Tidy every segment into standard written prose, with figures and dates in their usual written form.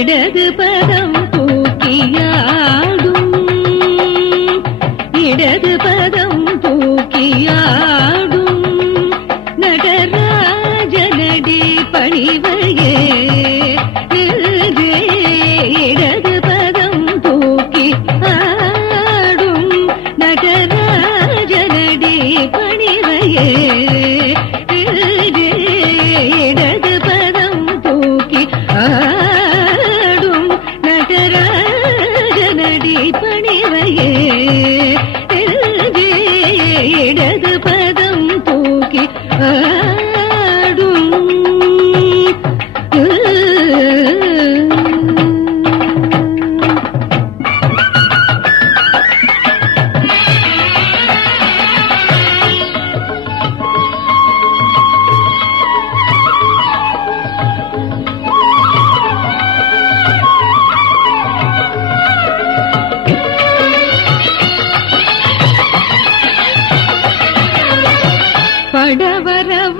இடது பதம் தூக்கியாடும் இடது பதம் தூக்கியாடும் நடராஜனடி பணிவையே இடது பதம் தூக்கி ஆடும் நடராஜனடி பணிவையே இடது பதம் தூக்கி ஆடும் நடராஜனடி பணிவையே இடது பதம் தூக்கி ஆடும்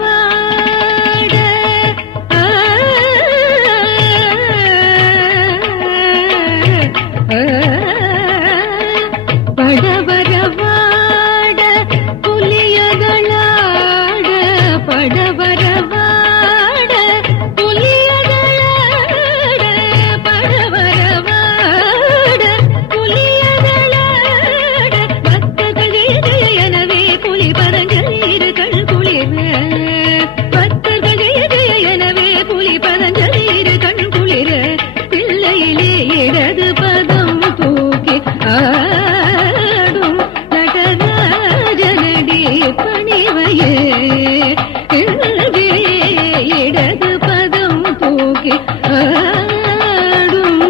படவரவாட படவரவாட புலியதளாட படவரவாட புலியதளாட படவரவாட புலியதளாட பக்தர்களே எனவே புலி பரஞ்சலீரு கண் குளிர பக்தர்களே எனவே புலி பரஞ்சலீரு கண் குளிர பிள்ளையிலே இடது பதம் தூக்கி ஆடும் நடராஜனடி பணிவையே இடது பதம் தூக்கி ஆடும்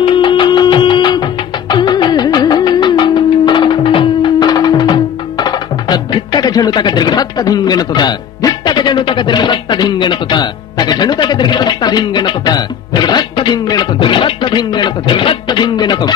ಧಿತ್ತಕ ಜಣು ತಕ ತಿರುಗತ್ತ ಧಿಂಗಣತುತ ಧಿತ್ತಕ ಜಣು ತಕ ತಿರುಗತ್ತ ಧಿಂಗಣತುತ ತಕ ಜಣು ತಕ ತಿರುಗತ್ತ ಧಿಂಗಣತುತ ತಿರುಗತ್ತ ಧಿಂಗಣತು ತಿರುಗತ್ತ ಧಿಂಗಣತು ತಿರುಗತ್ತ ಧಿಂಗಣತು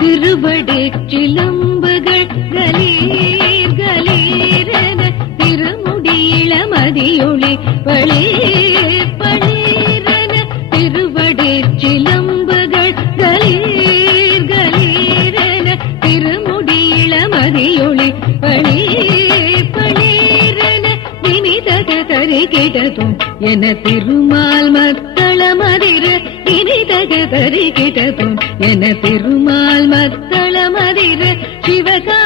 திருவடி சிலம்புகள் கலீர் கலீரென திருமுடி இளமதியொளி பளீர் பளீரென திருவடி சிலம்புகள் கலீர் கலீரென திருமுடி இளமதியொளி பளீர் பளீரென இனிதக தரிகிடதும் என திருமால் மத்தளமதிர இனிதக தரிகிடதும் என திருமால் மத்தளமதிர சிவகா